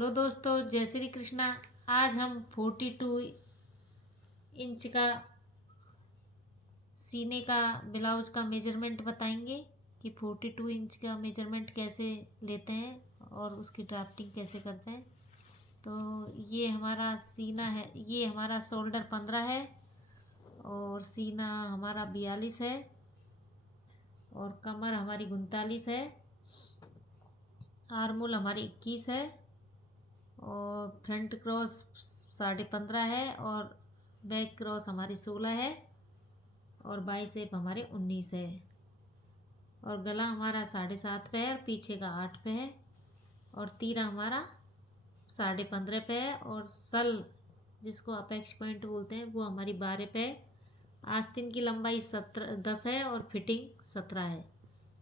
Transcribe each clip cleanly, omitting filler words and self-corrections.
Hello दोस्तों, जय श्री कृष्णा। आज हम 42 इंच का सीने का ब्लाउज का मेजरमेंट बताएंगे कि 42 इंच का मेजरमेंट कैसे लेते हैं और उसकी ड्राफ्टिंग कैसे करते हैं। तो ये हमारा सीना है, ये हमारा शोल्डर 15 है और सीना हमारा 42 है और कमर हमारी 39 है, आर्मोल हमारी 21 है और फ्रंट क्रॉस 15.5 है और बैक क्रॉस हमारी 16 है और बाइसेप हमारे 19 है और गला हमारा 7.5 पे है और पीछे का 8 पे है और तीरा हमारा 15.5 पे है और सल जिसको अपेक्स पॉइंट बोलते हैं वो हमारी 12 पे है। आस्तीन की लंबाई 10 है और फिटिंग 17 है।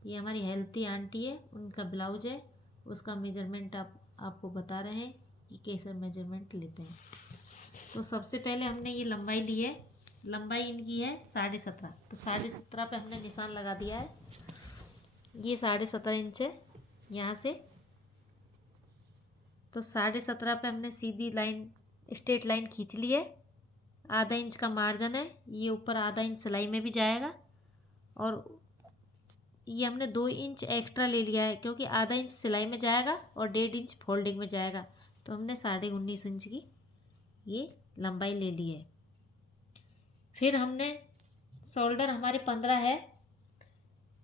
ये हमारी हेल्थी आंटी है, उनका ब्लाउज है, उसका मेजरमेंट आपको बता रहे हैं कि कैसे मेजरमेंट लेते हैं। तो सबसे पहले हमने ये लंबाई ली है, लंबाई इनकी है 17.5, तो 17.5 पे हमने निशान लगा दिया है। ये 17.5 इंच है यहाँ से, तो 17.5 पे हमने सीधी लाइन स्ट्रेट लाइन खींच ली है। आधा इंच का मार्जिन है, ये ऊपर आधा इंच सिलाई में भी जाएगा और ये हमने 2 इंच एक्स्ट्रा ले लिया है क्योंकि आधा इंच सिलाई में जाएगा और 1.5 इंच फोल्डिंग में जाएगा, तो हमने 19.5 इंच की ये लंबाई ले ली है। फिर हमने शोल्डर हमारे 15 है,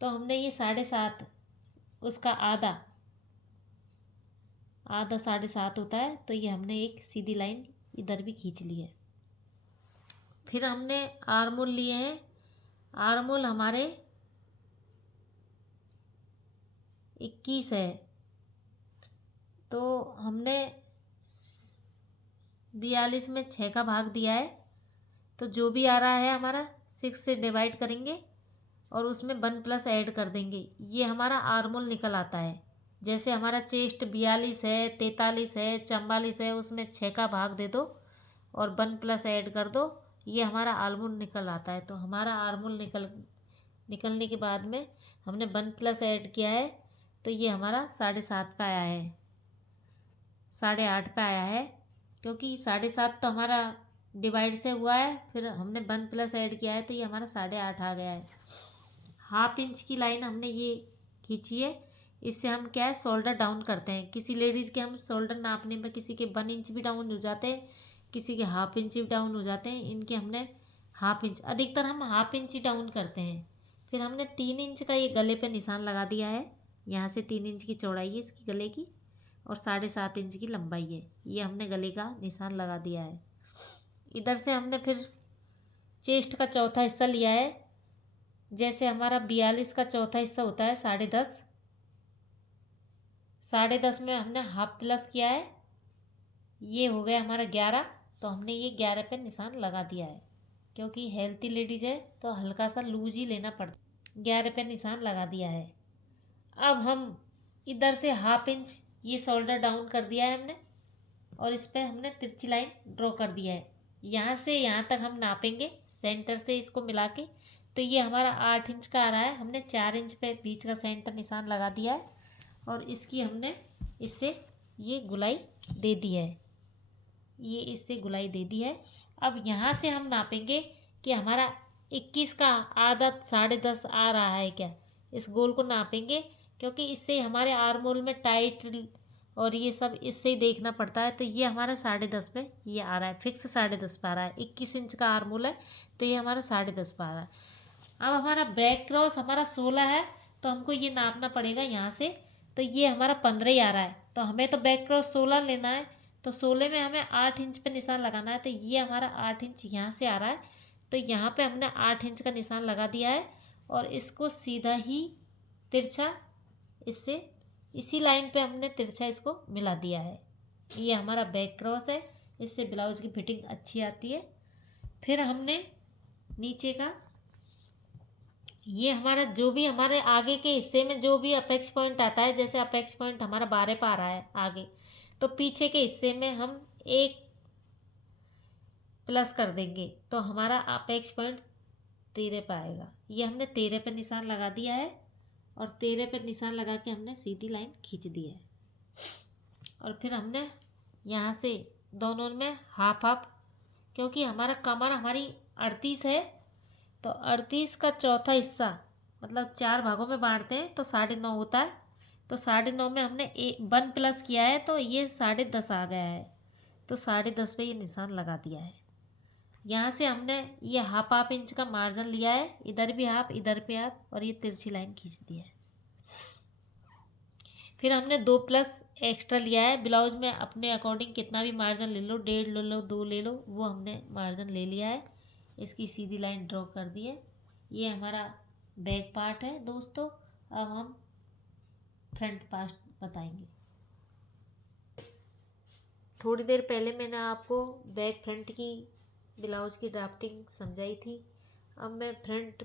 तो हमने ये 7.5 उसका आधा 7.5 होता है, तो ये हमने एक सीधी लाइन इधर भी खींच ली है। फिर हमने आर्मोल लिए हैं, आर्मोल हमारे 21 है, तो हमने 42 में 6 का भाग दिया है, तो जो भी आ रहा है हमारा 6 से डिवाइड करेंगे और उसमें 1+ ऐड कर देंगे। ये हमारा आर्मोल निकल आता है। जैसे हमारा चेस्ट 42 है, 43 है, 44 है, उसमें 6 का भाग दे दो और 1+ ऐड कर दो, ये हमारा आर्मोल निकल आता है। तो हमारा आर्मोल निकलने के बाद में हमने 1+ ऐड किया है, तो ये हमारा 7.5 पे आया है, 8.5 पे आया है, क्योंकि 7.5 तो हमारा डिवाइड से हुआ है, फिर हमने 1+ ऐड किया है, तो ये हमारा 8.5 आ गया है। हाफ इंच की लाइन हमने ये खींची है, इससे हम क्या है शोल्डर डाउन करते हैं। किसी लेडीज़ के हम शोल्डर नापने में किसी के 1 इंच भी डाउन हो जाते हैं, किसी के हाफ इंच भी डाउन हो जाते हैं, इनके हमने हाफ इंच, अधिकतर हम हाफ इंच ही डाउन करते हैं। फिर हमने 3 इंच का ये गले पे निशान लगा दिया है, यहाँ से 3 इंच की चौड़ाई है इसकी गले की और 7.5 इंच की लंबाई है, ये हमने गले का निशान लगा दिया है। इधर से हमने फिर चेस्ट का चौथा हिस्सा लिया है। जैसे हमारा 42 का चौथा हिस्सा होता है 10.5, 10.5 में हमने हाफ प्लस किया है, ये हो गया हमारा 11, तो हमने ये 11 पे निशान लगा दिया है, क्योंकि हेल्थी लेडीज़ है तो हल्का सा लूज ही लेना पड़ता है। 11 पे निशान लगा दिया है। अब हम इधर से हाफ इंच ये शोल्डर डाउन कर दिया है हमने और इस पर हमने तिरछी लाइन ड्रॉ कर दिया है। यहाँ से यहाँ तक हम नापेंगे सेंटर से इसको मिला के, तो ये हमारा 8 इंच का आ रहा है। हमने 4 इंच पे बीच का सेंटर निशान लगा दिया है और इसकी हमने इससे ये गुलाई दे दी है, ये इससे गुलाई दे दी है। अब यहाँ से हम नापेंगे कि हमारा 21 का आधा 10.5 आ रहा है क्या, इस गोल को नापेंगे, क्योंकि इससे हमारे आर्मोल में टाइट और ये सब इससे ही देखना पड़ता है। तो ये हमारा 10.5 पे ये आ रहा है, फिक्स 10.5 पे आ रहा है। 21 इंच का आर्मोल है तो ये हमारा 10.5 पे आ रहा है। अब हमारा बैक क्रॉस हमारा 16 है, तो हमको ये नापना पड़ेगा यहाँ से, तो ये हमारा 15 ही आ रहा है, तो हमें तो बैक क्रॉस 16 लेना है, तो 16 में हमें 8 इंच पे निशान लगाना है, तो ये हमारा 8 इंच यहाँ से आ रहा है, तो यहाँ पे हमने 8 इंच का निशान लगा दिया है और इसको सीधा ही तिरछा इससे इसी लाइन पे हमने तिरछा इसको मिला दिया है। ये हमारा बैक क्रॉस है, इससे ब्लाउज की फिटिंग अच्छी आती है। फिर हमने नीचे का ये हमारा जो भी हमारे आगे के हिस्से में जो भी अपेक्स पॉइंट आता है, जैसे अपेक्स पॉइंट हमारा 12 पे आ रहा है आगे, तो पीछे के हिस्से में हम 1+ कर देंगे, तो हमारा अपेक्स पॉइंट 13 पे आएगा। ये हमने 13 पे निशान लगा दिया है और 13 पे निशान लगा के हमने सीधी लाइन खींच दी है और फिर हमने यहाँ से दोनों में हाफ हाफ, क्योंकि हमारा कमर हमारी 38 है, तो 38 का चौथा हिस्सा मतलब 4 भागों में बांटते हैं तो 9.5 होता है। तो 9.5 में हमने 1 प्लस किया है तो ये 10.5 आ गया है। तो 10.5 पे ये निशान लगा दिया है। यहाँ से हमने ये हाफ इंच का मार्जिन लिया है, इधर भी हाफ इधर भी हाफ, और ये तिरछी लाइन खींच दी है। फिर हमने 2 प्लस एक्स्ट्रा लिया है। ब्लाउज में अपने अकॉर्डिंग कितना भी मार्जिन ले लो, 1.5 ले लो, 2 ले लो, वो हमने मार्जिन ले लिया है। इसकी सीधी लाइन ड्रॉ कर दी है। ये हमारा बैक पार्ट है दोस्तों। अब हम फ्रंट पार्ट बताएंगे। थोड़ी देर पहले मैंने आपको बैक फ्रंट की ब्लाउज की ड्राफ्टिंग समझाई थी। अब मैं फ्रंट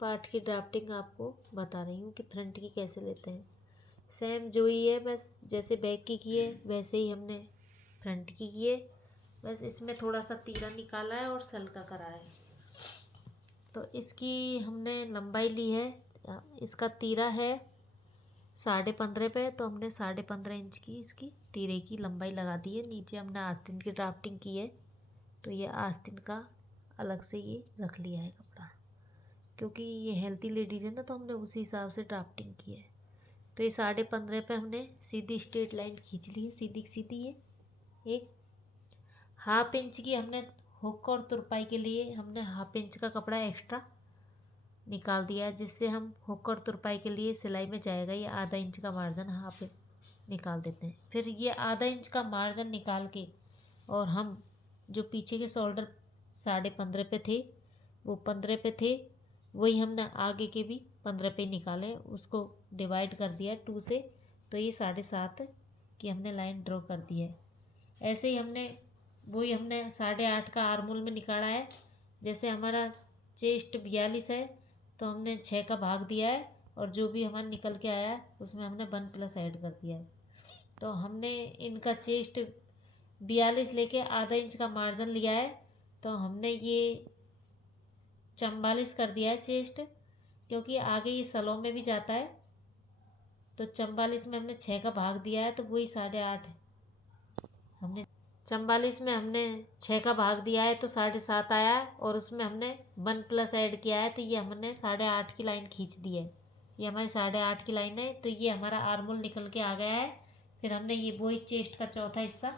पार्ट की ड्राफ्टिंग आपको बता रही हूँ कि फ्रंट की कैसे लेते हैं। सेम जो ही है, बस जैसे बैक की किए वैसे ही हमने फ्रंट की किए, बस इसमें थोड़ा सा तीरा निकाला है और सल्का करा है। तो इसकी हमने लंबाई ली है, इसका तीरा है 15.5 पे, तो हमने 15.5 इंच की इसकी तीरे की लंबाई लगा दी है। नीचे हमने आस्तीन की ड्राफ्टिंग की है, तो ये आस्तीन का अलग से ये रख लिया है कपड़ा, क्योंकि ये हेल्थी लेडीज़ है ना, तो हमने उसी हिसाब से ड्राफ्टिंग की है। तो ये 15.5 पे हमने सीधी स्ट्रेट लाइन खींच ली है, सीधी सीधी है। एक हाफ इंच की हमने हुक और तुरपाई के लिए हमने हाफ इंच का कपड़ा एक्स्ट्रा निकाल दिया है, जिससे हम हुक और तुरपाई के लिए सिलाई में जाएगा ये आधा इंच का मार्जिन हाफ निकाल देते हैं। फिर ये आधा इंच का मार्जिन निकाल के, और हम जो पीछे के शोल्डर 15.5 पे थे वो 15 पे थे, वही हमने आगे के भी 15 पे निकाले, उसको डिवाइड कर दिया 2 से, तो ये 7.5 की हमने लाइन ड्रॉ कर दी है। ऐसे ही हमने 8.5 का आर्मोल में निकाला है। जैसे हमारा चेस्ट 42 है, तो हमने 6 का भाग दिया है, और जो भी हमारा निकल के आया है उसमें हमने 1 प्लस ऐड कर दिया है। तो हमने इनका चेस्ट 42 लेके आधा इंच का मार्जिन लिया है, तो हमने ये 44 कर दिया है चेस्ट, क्योंकि आगे ये सलों में भी जाता है। तो 44 में हमने 6 का भाग दिया है, तो वही 8.5 हमने 44 में हमने 6 का भाग दिया है, तो 7.5 आया है, और उसमें हमने 1 प्लस ऐड किया है, तो ये हमने 8.5 की लाइन खींच दी है। ये हमारी 8.5 की लाइन है, तो ये हमारा आर्मोल निकल के आ गया है। फिर हमने ये वही चेस्ट का चौथा हिस्सा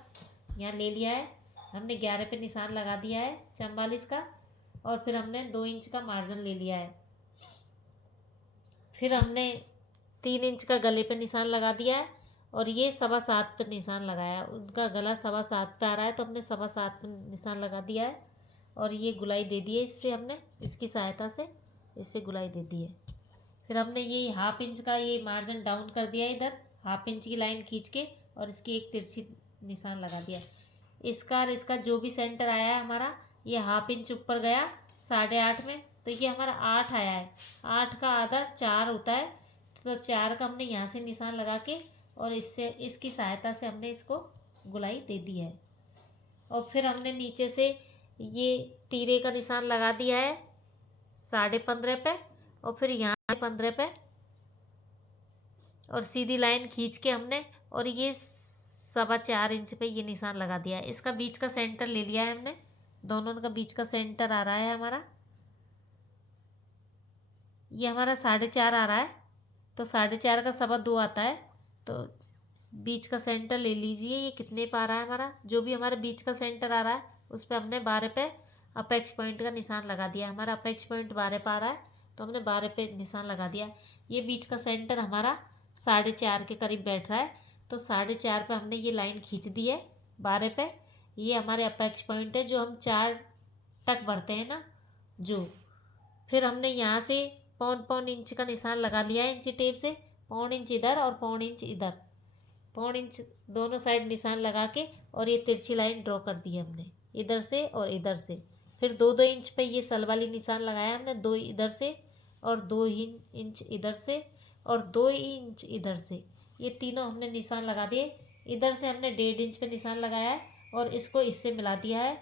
यहाँ ले लिया है, हमने 11 पे निशान लगा दिया है 44 का, और फिर हमने 2 इंच का मार्जिन ले लिया है। फिर हमने 3 इंच का गले पे निशान लगा दिया है, और ये 7.25 पे निशान लगाया है। उनका गला 7.25 पे आ रहा है, तो हमने 7.25 पे निशान लगा दिया है, और ये गुलाई दे दी है। इससे हमने इसकी सहायता से इससे गुलाई दे दी है। फिर हमने ये हाफ इंच का ये मार्जिन डाउन कर दिया है, इधर हाफ इंच की लाइन खींच के, और इसकी एक तिरछी निशान लगा दिया। इसका जो भी सेंटर आया है हमारा, ये हाफ इंच ऊपर गया 8.5 में, तो ये हमारा 8 आया है। 8 का आधा 4 होता है, तो 4 का हमने यहाँ से निशान लगा के, और इससे इसकी सहायता से हमने इसको गुलाई दे दी है। और फिर हमने नीचे से ये तीरे का निशान लगा दिया है 15.5 पे, और फिर यहाँ 15 पे, और सीधी लाइन खींच के हमने, और ये 4.25 इंच पे ये निशान लगा दिया है। इसका बीच का सेंटर ले लिया है हमने, दोनों का बीच का सेंटर आ रहा है हमारा, ये हमारा 4.5 आ रहा है, तो 4.5 का 2.25 आता है। तो बीच का सेंटर ले लीजिए, ये कितने पे आ रहा है हमारा, जो भी हमारा बीच का सेंटर आ रहा है उस पर हमने 12 पे अपेक्स पॉइंट का निशान लगा दिया। हमारा अपेक्स पॉइंट 12 पे आ रहा है, तो हमने 12 पे निशान लगा दिया। ये बीच का सेंटर हमारा 4.5 के करीब बैठ रहा है, तो 4.5 पे हमने ये लाइन खींच दी है 12 पे। ये हमारे अपेक्स पॉइंट है, जो हम 4 तक बढ़ते हैं ना जो। फिर हमने यहाँ से 1.25 इंच का निशान लगा लिया है इंची टेप से, 1.25 इंच इधर और 1.25 इंच इधर, 1.25 इंच दोनों साइड निशान लगा के, और ये तिरछी लाइन ड्रॉ कर दी है हमने इधर से और इधर से। फिर 2-2 इंच पे ये सल वाली निशान लगाया हमने, 2 इधर से और 2 इंच इधर से और 2 इंच इधर से, ये तीनों हमने निशान लगा दिए। इधर से हमने 1.5 इंच पे निशान लगाया है, और इसको इससे मिला दिया है,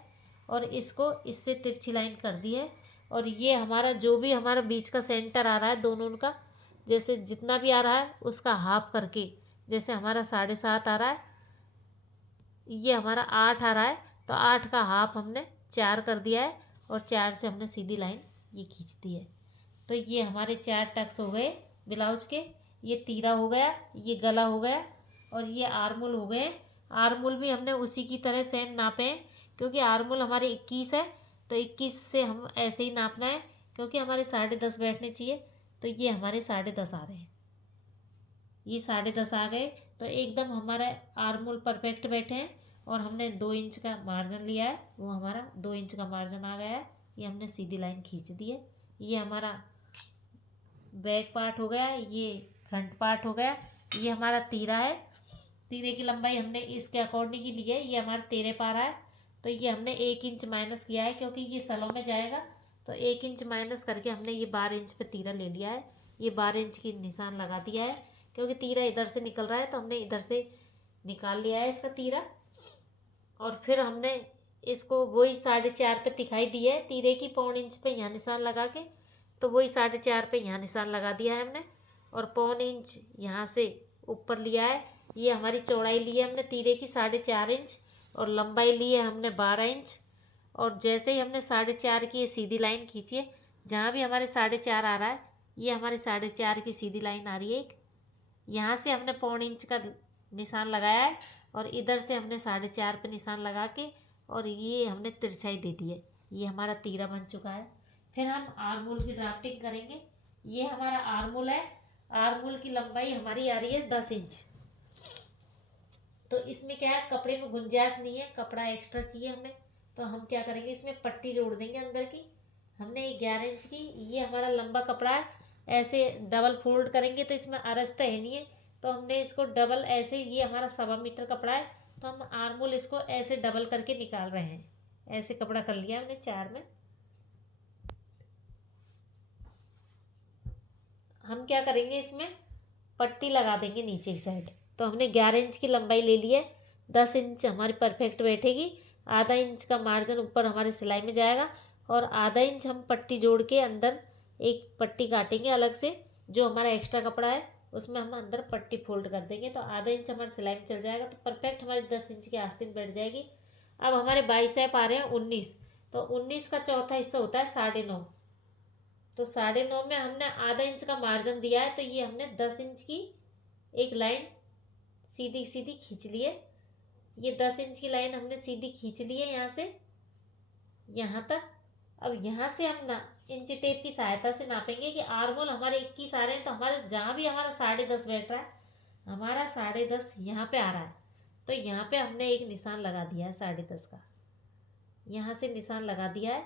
और इसको इससे तिरछी लाइन कर दी है। और ये हमारा जो भी हमारा बीच का सेंटर आ रहा है दोनों का, जैसे जितना भी आ रहा है उसका हाफ करके, जैसे हमारा 7.5 आ रहा है, ये हमारा 8 आ रहा है, तो 8 का हाफ हमने 4 कर दिया है और 4 से हमने सीधी लाइन ये खींच दी है। तो ये हमारे 4 टक्स हो गए ब्लाउज के। ये तीरा हो गया, ये गला हो गया और ये आर्मोल हो गए। आर्मोल भी हमने उसी की तरह सेम नापे हैं, क्योंकि आर्मोल हमारे 21 है, तो 21 से हम ऐसे ही नापना है, क्योंकि हमारे 10.5 बैठने चाहिए। तो ये हमारे 10.5 आ रहे हैं, ये 10.5 आ गए, तो एकदम हमारा आर्मोल परफेक्ट बैठे हैं। और हमने 2 इंच का मार्जिन लिया है, वो हमारा 2 इंच का मार्जिन आ गया है। ये हमने सीधी लाइन खींच दी है। ये हमारा बैक पार्ट हो गया, ये फ्रंट पार्ट हो गया। ये हमारा तीरा है, तीरे की लंबाई हमने इसके अकॉर्डिंग ही ली है। ये हमारा 13 पा रहा है, तो ये हमने 1 इंच माइनस किया है, क्योंकि ये सलों में जाएगा। तो 1 इंच माइनस करके हमने ये 12 इंच पे तीरा ले लिया है। ये 12 इंच की निशान लगा दिया है, क्योंकि तीरा इधर से निकल रहा है, तो हमने इधर से निकाल लिया है इसका तीरा। और फिर हमने इसको वही 4.5 पे दिखाई दी है तीरे की, 1.25 इंच पे यहाँ निशान लगा के, तो वही 4.5 पे यहाँ निशान लगा दिया है हमने। और 1.25 इंच यहाँ से ऊपर लिया है। ये हमारी चौड़ाई ली है हमने तीरे की 4.5 इंच, और लंबाई ली है हमने 12 इंच। और जैसे ही हमने 4.5 की ये सीधी लाइन खींची है, जहाँ भी हमारे 4.5 आ रहा है, ये हमारे 4.5 की सीधी लाइन आ रही है एक। यहाँ से हमने 1.25 इंच का निशान लगाया है, और इधर से हमने 4.5 पे निशान लगा के, और ये हमने तिरछाई दे दी है। ये हमारा तीरा बन चुका है। फिर हम आर्मोल की ड्राफ्टिंग करेंगे। ये हमारा आर्मोल है, आर्मोल की लंबाई हमारी आ रही है 10 इंच। तो इसमें क्या है, कपड़े में गुंजाइश नहीं है, कपड़ा एक्स्ट्रा चाहिए हमें। तो हम क्या करेंगे, इसमें पट्टी जोड़ देंगे अंदर की। हमने ये 11 इंच की, ये हमारा लंबा कपड़ा है, ऐसे डबल फोल्ड करेंगे तो इसमें अरज तो है नहीं है, तो हमने इसको डबल ऐसे, ये हमारा 1.25 मीटर कपड़ा है, तो हम आर्मोल इसको ऐसे डबल करके निकाल रहे हैं। ऐसे कपड़ा कर लिया हमने 4 में। हम क्या करेंगे, इसमें पट्टी लगा देंगे नीचे की साइड। तो हमने 11 इंच की लंबाई ले ली है, 10 इंच हमारी परफेक्ट बैठेगी। आधा इंच का मार्जिन ऊपर हमारी सिलाई में जाएगा, और आधा इंच हम पट्टी जोड़ के अंदर एक पट्टी काटेंगे अलग से। जो हमारा एक्स्ट्रा कपड़ा है उसमें हम अंदर पट्टी फोल्ड कर देंगे, तो आधा इंच हमारी सिलाई में चल जाएगा, तो परफेक्ट हमारी 10 इंच की आस्तीन बैठ जाएगी। अब हमारे बाइसेप आ रहे हैं 19, तो 19 का चौथा हिस्सा होता है 9.5। तो 9.5 में हमने आधा इंच का मार्जिन दिया है, तो ये हमने 10 इंच की एक लाइन सीधी सीधी खींच ली है। ये 10 इंच की लाइन हमने सीधी खींच ली है यहाँ से यहाँ तक। अब यहाँ से हम ना इंची टेप की सहायता से नापेंगे कि आर्मोल हमारे 21 आ रहे हैं, तो हमारे जहाँ भी हमारा 10.5 बैठ रहा है, हमारा 10.5 यहाँ पे आ रहा है, तो यहाँ पे हमने एक निशान लगा दिया है 10.5 का। यहाँ से निशान लगा दिया है,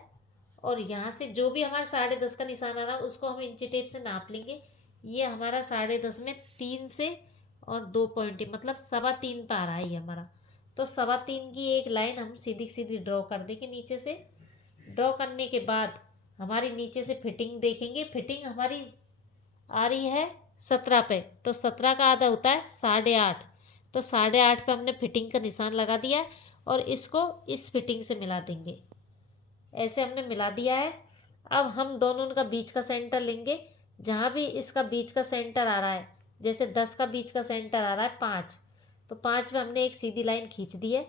और यहाँ से जो भी हमारा 10.5 का निशान आ रहा है उसको हम इंची टेप से नाप लेंगे। ये हमारा 10.5 में 3 से और 2 पॉइंट, मतलब 3.25 पे आ रहा है ये हमारा। तो 3.25 की एक लाइन हम सीधी सीधी ड्रॉ कर देंगे नीचे से। ड्रॉ करने के बाद हमारी नीचे से फिटिंग देखेंगे। फिटिंग हमारी आ रही है 17 पे, तो 17 का आधा होता है 8.5। तो 8.5 पे हमने फिटिंग का निशान लगा दिया है, और इसको इस फिटिंग से मिला देंगे। ऐसे हमने मिला दिया है। अब हम दोनों का बीच का सेंटर लेंगे। जहाँ भी इसका बीच का सेंटर आ रहा है, जैसे 10 का बीच का सेंटर आ रहा है 5, तो 5 में हमने एक सीधी लाइन खींच दी है,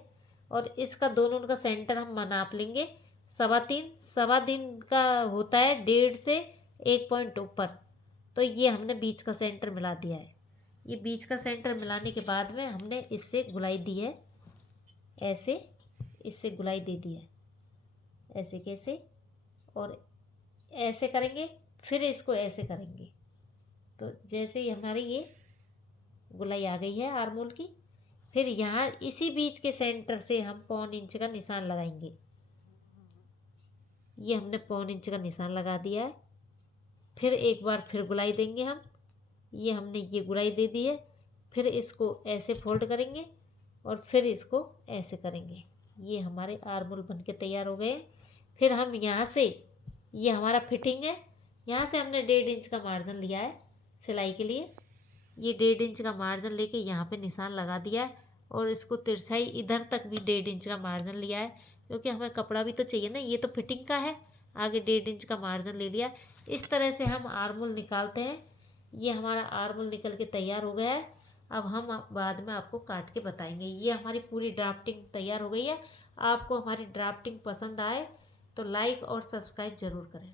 और इसका दोनों का सेंटर हम नाप लेंगे 3.25 का होता है 1.5 से 1 पॉइंट ऊपर। तो ये हमने बीच का सेंटर मिला दिया है। ये बीच का सेंटर मिलाने के बाद में हमने इससे गुलाई दी है, ऐसे इससे गुलाई दे दी है, ऐसे कैसे, और ऐसे करेंगे, फिर इसको ऐसे करेंगे। तो जैसे ही हमारी ये गुलाई आ गई है आर्मोल की, फिर यहाँ इसी बीच के सेंटर से हम 1.25 इंच का निशान लगाएंगे। ये हमने 1.25 इंच का निशान लगा दिया है। फिर एक बार फिर गुलाई देंगे हम। ये हमने ये गुलाई दे दी है। फिर इसको ऐसे फोल्ड करेंगे, और फिर इसको ऐसे करेंगे। ये हमारे आर्मोल बन के तैयार हो गए। फिर हम यहाँ से, ये हमारा फिटिंग है, यहाँ से हमने 1.5 इंच का मार्जिन लिया है सिलाई के लिए। ये 1.5 इंच का मार्जिन लेके यहाँ पे निशान लगा दिया है, और इसको तिरछाई इधर तक भी 1.5 इंच का मार्जिन लिया है, क्योंकि हमें कपड़ा भी तो चाहिए ना। ये तो फिटिंग का है, आगे 1.5 इंच का मार्जिन ले लिया। इस तरह से हम आर्मोल निकालते हैं। ये हमारा आर्मोल निकल के तैयार हो गया है। अब हम बाद में आपको काट के बताएंगे। ये हमारी पूरी ड्राफ्टिंग तैयार हो गई है। आपको हमारी ड्राफ्टिंग पसंद आए तो लाइक और सब्सक्राइब ज़रूर करें।